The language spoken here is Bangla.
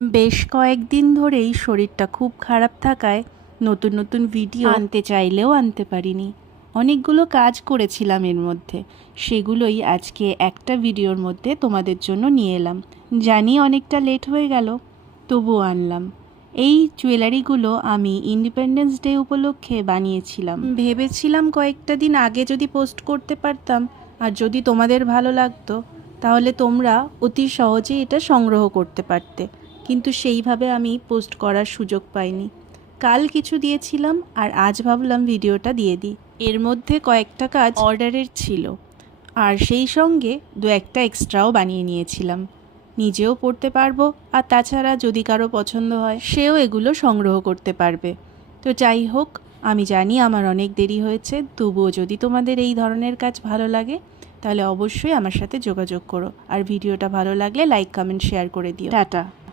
বেশ কয়েকদিন ধরেই শরীরটা খুব খারাপ থাকায় নতুন নতুন ভিডিও আনতে চাইলেও আনতে পারিনি। অনেকগুলো কাজ করেছিলাম এর মধ্যে, সেগুলোই আজকে একটা ভিডিওর মধ্যে তোমাদের জন্য নিয়ে এলাম। জানি অনেকটা লেট হয়ে গেল, তবুও আনলাম। এই জুয়েলারিগুলো আমি ইন্ডিপেন্ডেন্স ডে উপলক্ষে বানিয়েছিলাম। ভেবেছিলাম কয়েকটা দিন আগে যদি পোস্ট করতে পারতাম, আর যদি তোমাদের ভালো লাগতো তাহলে তোমরা অতি সহজেই এটা সংগ্রহ করতে পারতে, কিন্তু সেইভাবে আমি পোস্ট করার সুযোগ পাইনি। কাল কিছু দিয়েছিলাম আর আজ ভাবলাম ভিডিওটা দিয়ে দিই। এর মধ্যে কয়েকটা কাজ অর্ডারের ছিল, আর সেই সঙ্গে দু একটা এক্সট্রাও বানিয়ে নিয়েছিলাম। নিজেও পড়তে পারবো, আর তাছাড়া যদি কারো পছন্দ হয় সেও এগুলো সংগ্রহ করতে পারবে। তো যাই হোক, আমি জানি আমার অনেক দেরি হয়েছে, তবুও যদি তোমাদের এই ধরনের কাজ ভালো লাগে তাহলে অবশ্যই আমার সাথে যোগাযোগ করো, আর ভিডিওটা ভালো লাগলে লাইক কমেন্ট শেয়ার করে দিও। টাটা।